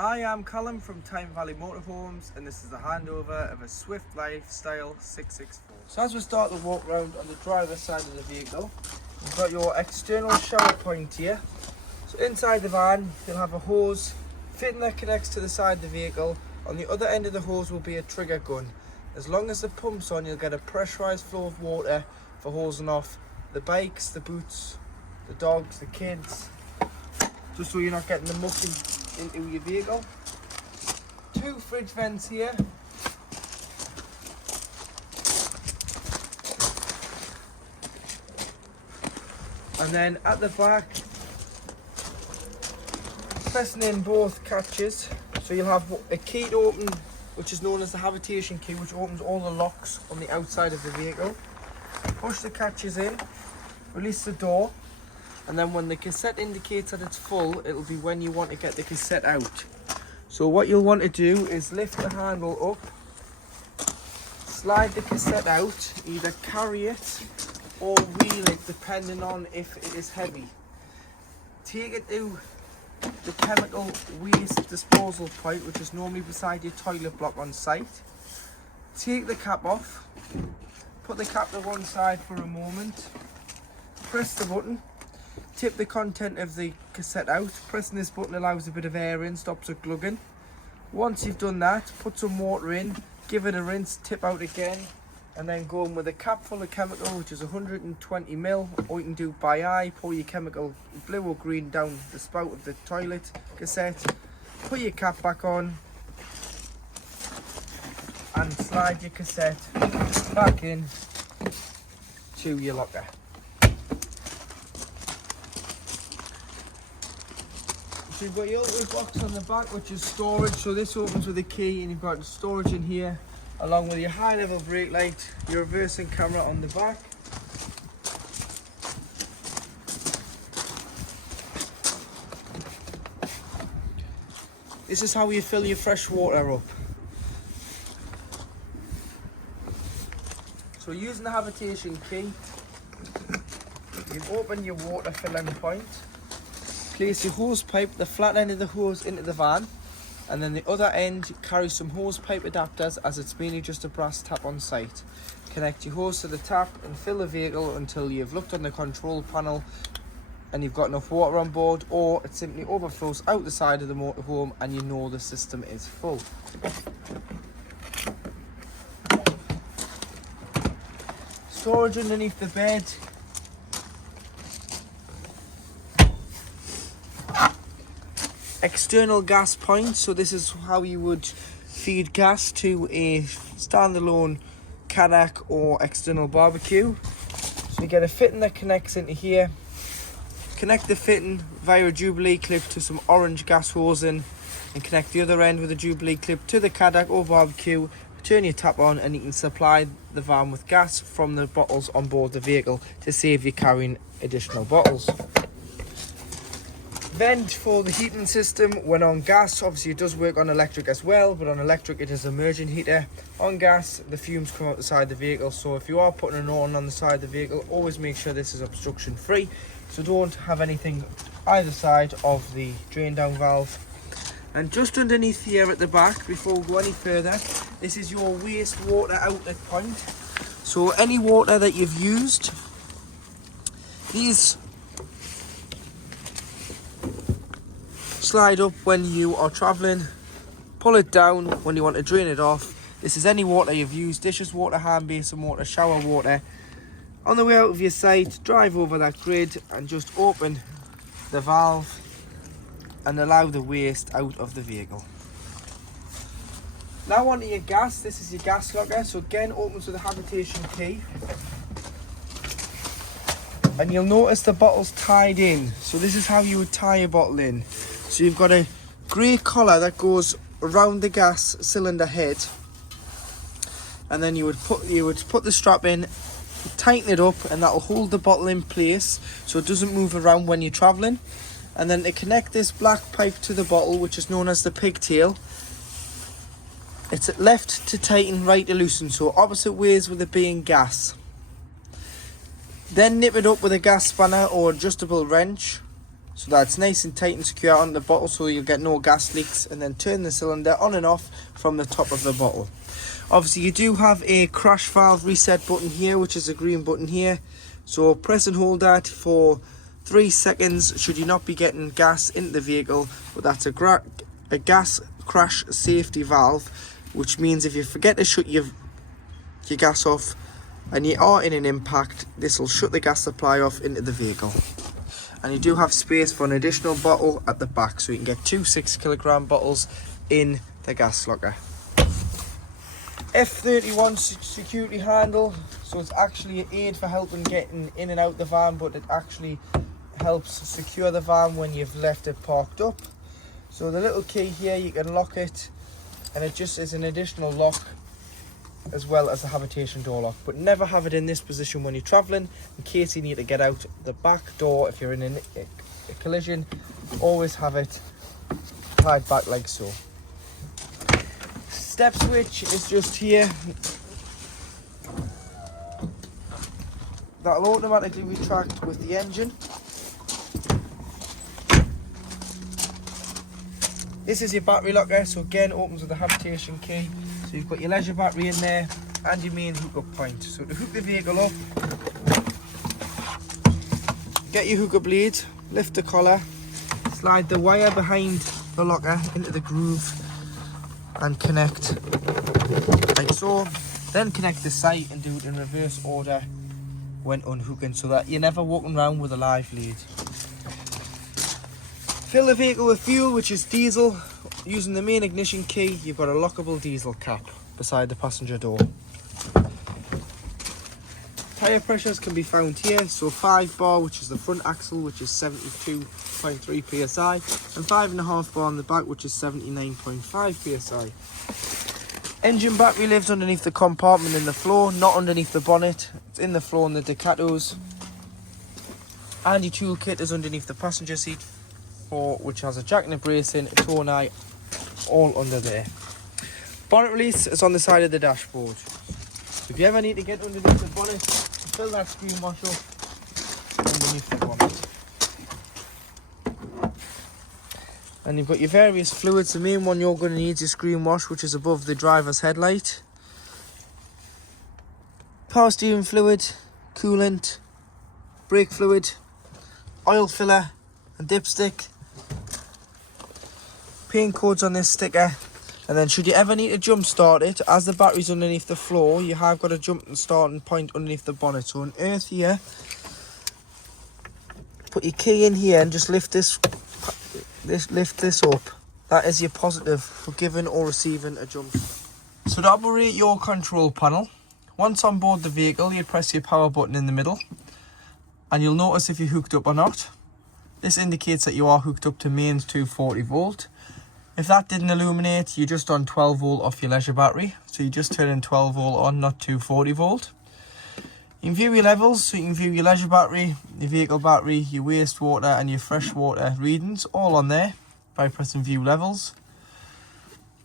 Hi, I'm Callum from Tyne Valley Motorhomes, and this is the handover of a Swift Lifestyle 664. So as we start the walk around on the driver's side of the vehicle, you've got your external shower point here. So inside the van, you'll have a hose fitting that connects to the side of the vehicle. On the other end of the hose will be a trigger gun. As long as the pump's on, you'll get a pressurised flow of water for hosing off the bikes, the boots, the dogs, the kids, just so you're not getting the muck into your vehicle. Two fridge vents here. And then at the back, pressing in both catches, so you'll have a key to open, which is known as the habitation key, which opens all the locks on the outside of the vehicle. Push the catches in, release the door, and then when the cassette indicates that it's full, it'll be when you want to get the cassette out. So what you'll want to do is lift the handle up, slide the cassette out, either carry it or wheel it depending on if it is heavy. Take it to the chemical waste disposal point, which is normally beside your toilet block on site. Take the cap off, put the cap to one side for a moment, press the button, tip the content of the cassette out. Pressing this button allows a bit of air in, stops it glugging. Once you've done that, put some water in, give it a rinse, tip out again, and then go in with a cap full of chemical, which is 120 ml, or you can do by eye. Pour your chemical blue or green down the spout of the toilet cassette, put your cap back on, and slide your cassette back in to your locker. So you've got your little box on the back, which is storage. So this opens with a key, and you've got storage in here, along with your high level brake light, your reversing camera on the back. This is how you fill your fresh water up. So using the habitation key, you open your water filling point, place your hose pipe, the flat end of the hose, into the van, and then the other end carries some hose pipe adapters, as it's mainly just a brass tap on site. Connect your hose to the tap and fill the vehicle until you've looked on the control panel and you've got enough water on board, or it simply overflows out the side of the motorhome and you know the system is full. Storage underneath the bed. External gas point, so this is how you would feed gas to a standalone Cadillac or external barbecue. So you get a fitting that connects into here, connect the fitting via a Jubilee clip to some orange gas hosing, and connect the other end with a Jubilee clip to the Cadillac or barbecue. Turn your tap on and you can supply the van with gas from the bottles on board the vehicle to save you carrying additional bottles. Vent for the heating system when on gas. Obviously it does work on electric as well, but on electric it is an immersion heater. On gas, the fumes come out the side of the vehicle, so if you are putting an on the side of the vehicle, always make sure this is obstruction free, so don't have anything either side of the drain down valve. And just underneath here at the back, before we go any further, this is your wastewater outlet point. So any water that you've used, these slide up when you are travelling, pull it down when you want to drain it off. This is any water you've used: dishes water, hand basin water, shower water. On the way out of your site, drive over that grid and just open the valve and allow the waste out of the vehicle. Now onto your gas. This is your gas locker, so again opens with a habitation key, and you'll notice the bottle's tied in. So this is how you would tie a bottle in. So you've got a grey collar that goes around the gas cylinder head, and then you would put the strap in, tighten it up, and that'll hold the bottle in place so it doesn't move around when you're travelling. And then to connect this black pipe to the bottle, which is known as the pigtail, it's left to tighten, right to loosen, so opposite ways with it being gas. Then nip it up with a gas spanner or adjustable wrench so that it's nice and tight and secure on the bottle, so you'll get no gas leaks. And then turn the cylinder on and off from the top of the bottle. Obviously you do have a crash valve reset button here, which is a green button here, so press and hold that for 3 seconds should you not be getting gas into the vehicle. But that's a gas crash safety valve, which means if you forget to shut your gas off and you are in an impact, this will shut the gas supply off into the vehicle. And you do have space for an additional bottle at the back, so you can get 2 6-kilogram bottles in the gas locker. F31 security handle, so it's actually an aid for helping getting in and out the van, but it actually helps secure the van when you've left it parked up. So the little key here, you can lock it, and it just is an additional lock as well as the habitation door lock. But never have it in this position when you're traveling, in case you need to get out the back door if you're in a collision. Always have it tied back like so. Step switch is just here. That'll automatically retract with the engine. This is your battery locker, so again opens with the habitation key. So you've got your leisure battery in there and your main hookup point. So to hook the vehicle up, get your hookup lead, lift the collar, slide the wire behind the locker into the groove and connect like so. Then connect the sight and do it in reverse order when unhooking, so that you're never walking around with a live lead. Fill the vehicle with fuel, which is diesel. Using the main ignition key, you've got a lockable diesel cap beside the passenger door. Tyre pressures can be found here, so 5 bar, which is the front axle, which is 72.3 psi, and 5.5 bar on the back, which is 79.5 psi. Engine battery lives underneath the compartment in the floor, not underneath the bonnet. It's in the floor in the Ducatos. And your toolkit is underneath the passenger seat, which has a jack and a bracing, a tow and eye, all under there. Bonnet release is on the side of the dashboard. If you ever need to get underneath the bonnet, fill that screen wash up underneath the bonnet. And you've got your various fluids. The main one you're going to need is your screen wash, which is above the driver's headlight. Power steering fluid, coolant, brake fluid, oil filler and dipstick. Paint codes on this sticker. And then should you ever need to jump start it, as the battery's underneath the floor, you have got a jump and starting point underneath the bonnet. So on earth here, put your key in here and just lift this up. That is your positive for giving or receiving a jump. So to operate your control panel, once on board the vehicle, you press your power button in the middle, and you'll notice if you're hooked up or not. This indicates that you are hooked up to mains 240 volt. If that didn't illuminate, you're just on 12 volt off your leisure battery. So you just turn in 12 volt on, not 240 volt. You can view your levels, so you can view your leisure battery, your vehicle battery, your wastewater and your freshwater readings, all on there by pressing view levels.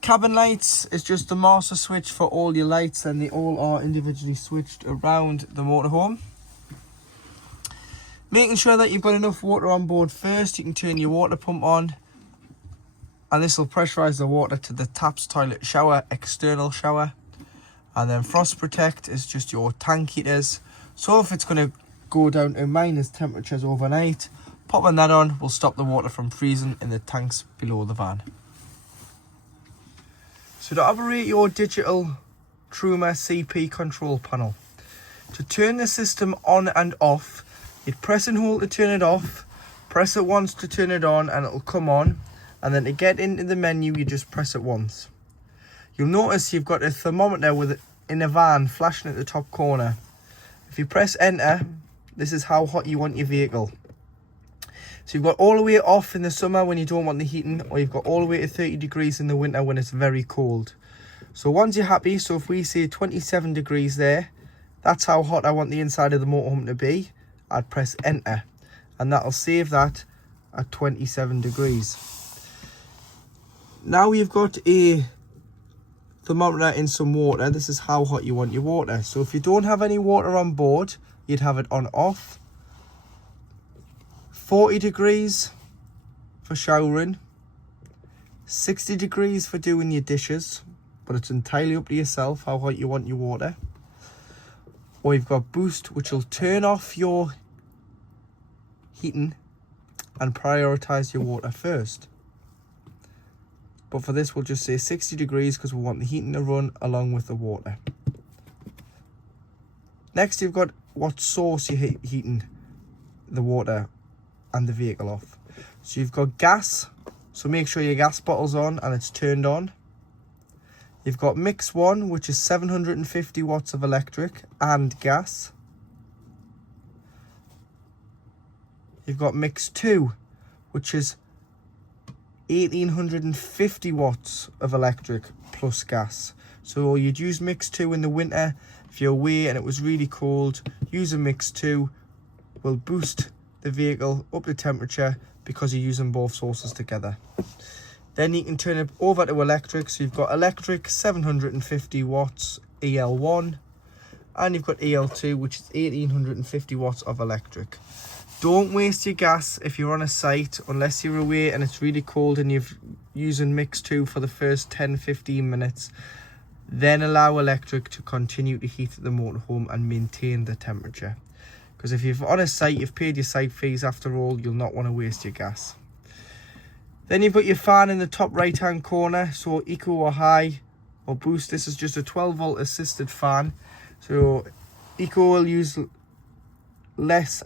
Cabin lights is just the master switch for all your lights, and they all are individually switched around the motorhome. Making sure that you've got enough water on board first, you can turn your water pump on, and this will pressurise the water to the taps, toilet, shower, external shower. And then frost protect is just your tank heaters. So if it's going to go down to minus temperatures overnight, popping that on will stop the water from freezing in the tanks below the van. So to operate your digital Truma CP control panel, to turn the system on and off, you'd press and hold to turn it off, press it once to turn it on and it'll come on. And then to get into the menu, you just press it once. You'll notice you've got a thermometer in a van flashing at the top corner. If you press enter, this is how hot you want your vehicle. So you've got all the way off in the summer when you don't want the heating, or you've got all the way to 30 degrees in the winter when it's very cold. So once you're happy, so if we say 27 degrees there, that's how hot I want the inside of the motorhome to be. I'd press enter, and that'll save that at 27 degrees. Now you've got a thermometer in some water. This is how hot you want your water. So if you don't have any water on board, you'd have it on off. 40 degrees, for showering, 60 degrees for doing your dishes, but it's entirely up to yourself how hot you want your water. Or you've got boost, which will turn off your heating and prioritize your water first. But for this, we'll just say 60 degrees because we want the heating to run along with the water. Next, you've got what source you're heating the water and the vehicle off. So you've got gas, so make sure your gas bottle's on and it's turned on. You've got mix 1, which is 750 watts of electric and gas. You've got mix 2, which is 1850 watts of electric plus gas. So you'd use mix 2 in the winter. If you're away and it was really cold, use a mix 2. Will boost the vehicle up to temperature because you're using both sources together. Then you can turn it over to electric. So you've got electric 750 watts EL1, and you've got EL2, which is 1850 watts of electric. Don't waste your gas if you're on a site, unless you're away and it's really cold and you're using mix 2 for the first 10-15 minutes. Then allow electric to continue to heat the motorhome and maintain the temperature. Because if you're on a site, you've paid your site fees after all, you'll not want to waste your gas. Then you've got your fan in the top right hand corner, so eco or high or boost. This is just a 12 volt assisted fan. So eco will use less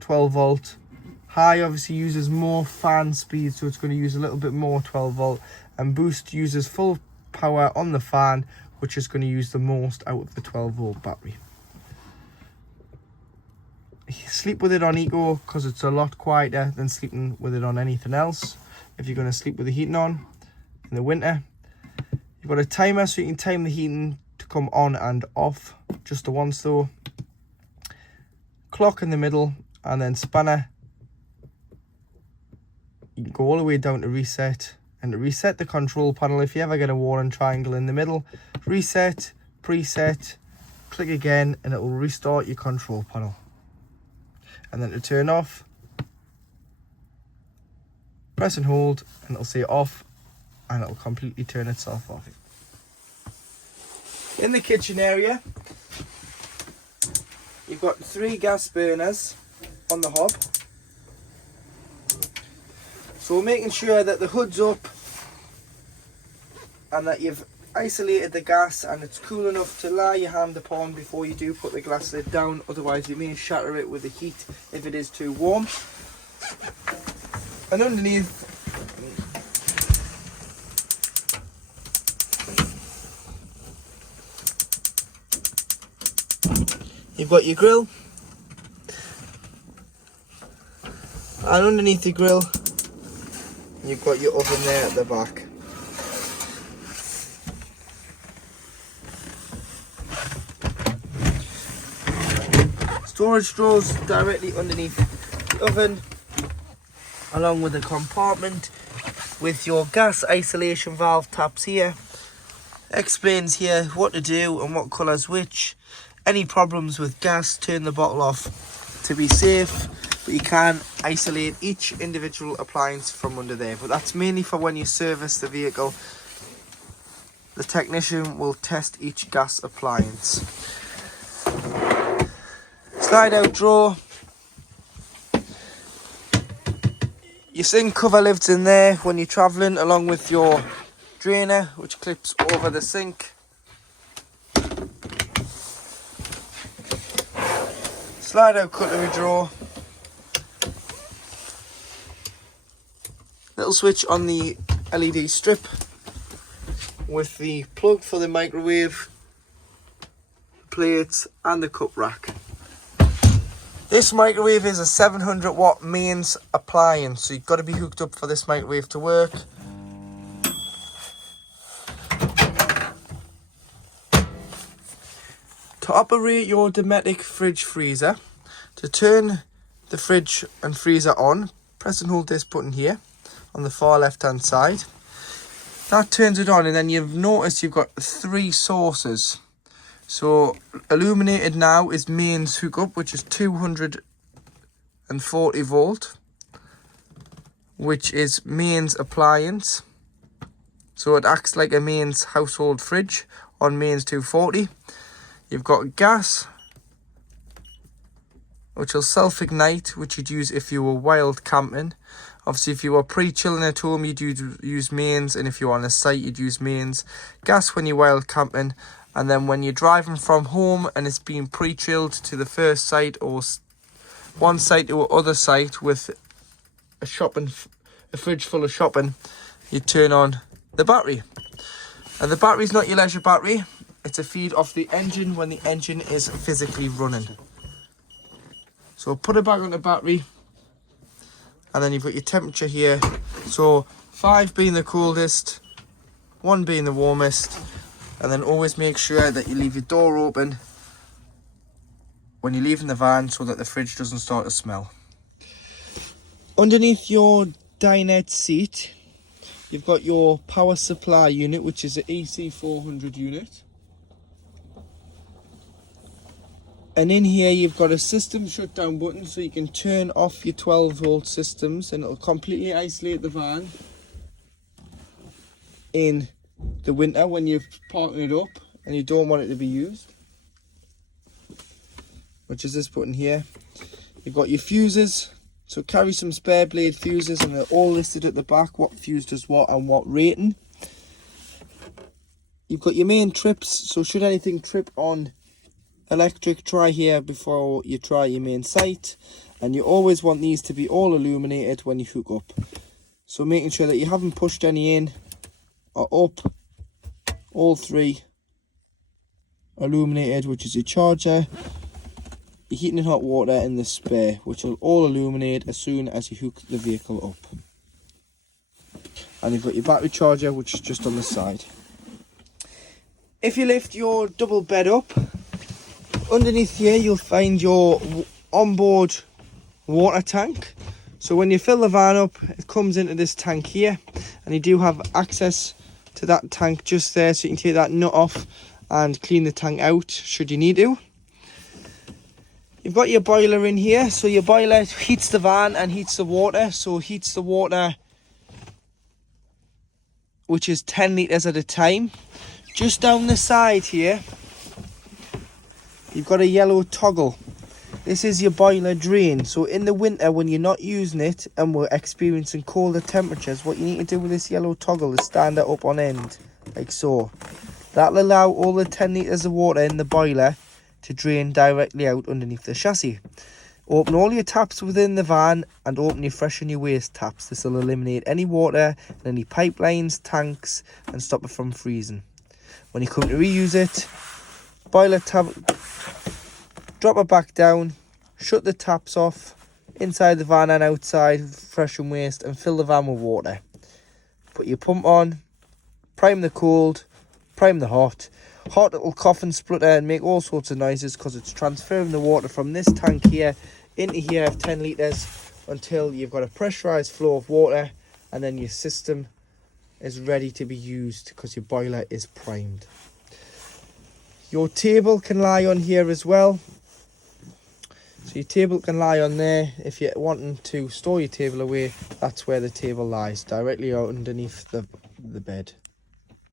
12 volt. High obviously uses more fan speed, so it's going to use a little bit more 12 volt. And boost uses full power on the fan, which is going to use the most out of the 12 volt battery. Sleep with it on eco because it's a lot quieter than sleeping with it on anything else. If you're going to sleep with the heating on in the winter, you've got a timer so you can time the heating to come on and off just the once though. Clock in the middle, and then spanner. You can go all the way down to reset, and to reset the control panel, if you ever get a warning triangle in the middle, reset, preset, click again, and it will restart your control panel. And then to turn off, press and hold, and it'll say off, and it'll completely turn itself off. In the kitchen area, you've got 3 gas burners on the hob. So we're making sure that the hood's up and that you've isolated the gas and it's cool enough to lie your hand upon before you do put the glass lid down, otherwise you may shatter it with the heat if it is too warm. And underneath, you've got your grill, and underneath the grill you've got your oven there at the back. Storage drawers directly underneath the oven, along with a compartment with your gas isolation valve taps here. Explains here what to do and what colours which. Any problems with gas, turn the bottle off to be safe, but you can isolate each individual appliance from under there. But that's mainly for when you service the vehicle. The technician will test each gas appliance. Slide out drawer. Your sink cover lives in there when you're travelling, along with your drainer, which clips over the sink. Slide out cutlery drawer. Little switch on the LED strip with the plug for the microwave, plates and the cup rack. This microwave is a 700 watt mains appliance, so you've got to be hooked up for this microwave to work. To operate your Dometic fridge freezer, to turn the fridge and freezer on, press and hold this button here on the far left hand side. That turns it on, and then you've noticed you've got 3 sources. So illuminated now is mains hookup, which is 240 volt. which is mains appliance. So it acts like a mains household fridge on mains 240. You've got gas, which will self-ignite, which you'd use if you were wild camping. Obviously, if you were pre-chilling at home, you'd use mains, and if you're on a site, you'd use mains. Gas when you're wild camping, and then when you're driving from home and it's being pre-chilled to the first site or one site to other site with a fridge full of shopping, you turn on the battery. And the battery's not your leisure battery. It's a feed off the engine when the engine is physically running. So put it back on the battery, and then you've got your temperature here. So 5 being the coldest, 1 being the warmest, and then always make sure that you leave your door open when you're leaving the van so that the fridge doesn't start to smell. Underneath your dinette seat, you've got your power supply unit, which is an EC400 unit. And in here you've got a system shutdown button, so you can turn off your 12-volt systems and it'll completely isolate the van in the winter when you're parking it up and you don't want it to be used, which is this button here. You've got your fuses, so carry some spare blade fuses, and they're all listed at the back, what fuse does what and what rating. You've got your main trips, so should anything trip on electric, try here before you try your main site. And you always want these to be all illuminated when you hook up, so making sure that you haven't pushed any in or up. All 3 illuminated, which is your charger, your heating and hot water, and the spare, which will all illuminate as soon as you hook the vehicle up. And you've got your battery charger, which is just on the side. If you lift your double bed up, underneath here you'll find your onboard water tank. So when you fill the van up, it comes into this tank here, and you do have access to that tank just there, so you can take that nut off and clean the tank out should you need to. You've got your boiler in here, so your boiler heats the van and heats the water. So it heats the water, which is 10 litres at a time. Just down the side here you've got a yellow toggle. This is your boiler drain. So in the winter when you're not using it and we're experiencing colder temperatures, what you need to do with this yellow toggle is stand it up on end, like so. That'll allow all the 10 litres of water in the boiler to drain directly out underneath the chassis. Open all your taps within the van and open your fresh and your waste taps. This will eliminate any water and any pipelines, tanks, and stop it from freezing. When you come to reuse it, boiler tap, drop it back down, shut the taps off inside the van and outside, fresh and waste, and fill the van with water. Put your pump on, prime the cold, prime the hot. Hot, it'll cough and splutter and make all sorts of noises because it's transferring the water from this tank here into here of 10 litres until you've got a pressurised flow of water, and then your system is ready to be used because your boiler is primed. Your table can lie on here as well. So your table can lie on there. If you're wanting to store your table away, that's where the table lies, directly underneath the bed.